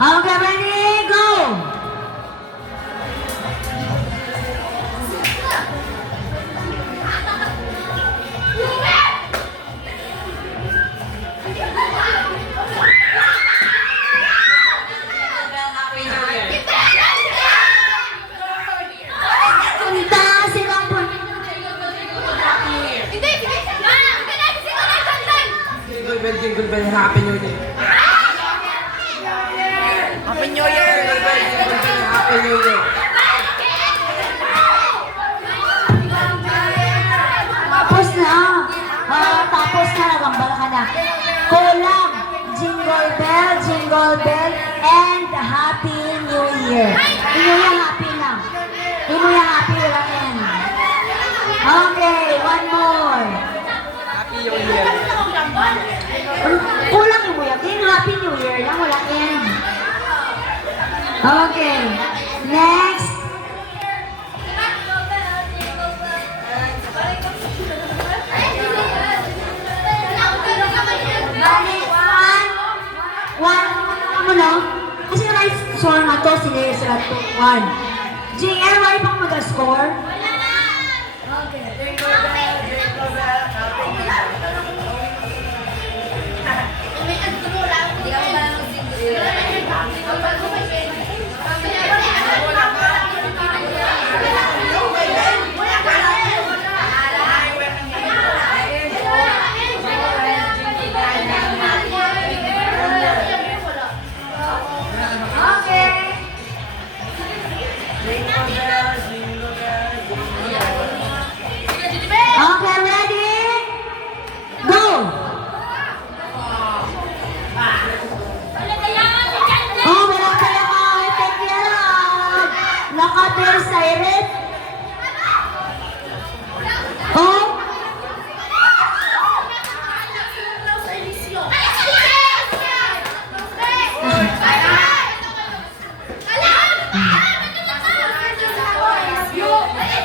Okay, ready, go! Kanta silang po. Jingle bell, Happy New Year. Happy New Year! Happy New Year! Tapos na. Tapos na, nagambal ka na. Kulang. Jingle bell, and Happy New Year. Ino yung happy na. Ino yung happy, wala yan. Okay, one more. Happy New Year! Kulang yung buyak. Yung Happy New Year lang, wala yan. Okay, next. Balik, one, ano na? Kasi nga score na to, sila yung sulat to, one. JR, wala pang mag-score? Okay, ready? Go! Oh, wala kaya ka. Take care lang. Naka-bear siren. Oh?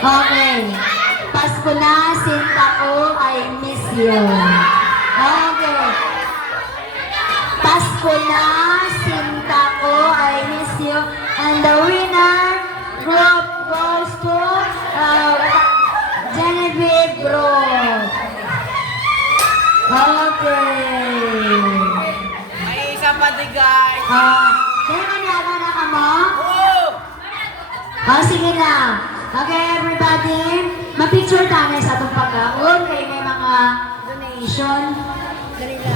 Okay. Pasko na, sinta ko, I miss you. Okay. Pasko na, sinta ko, I miss you. And the winner group goes to Genevieve Group. Okay. May isa pa di guys! Kaya maniaga na ka mo? Oh! Sige na. Okay, everybody. Mapicture tayo sa itong pagkaon. Kaya may mga donation. Dali lang.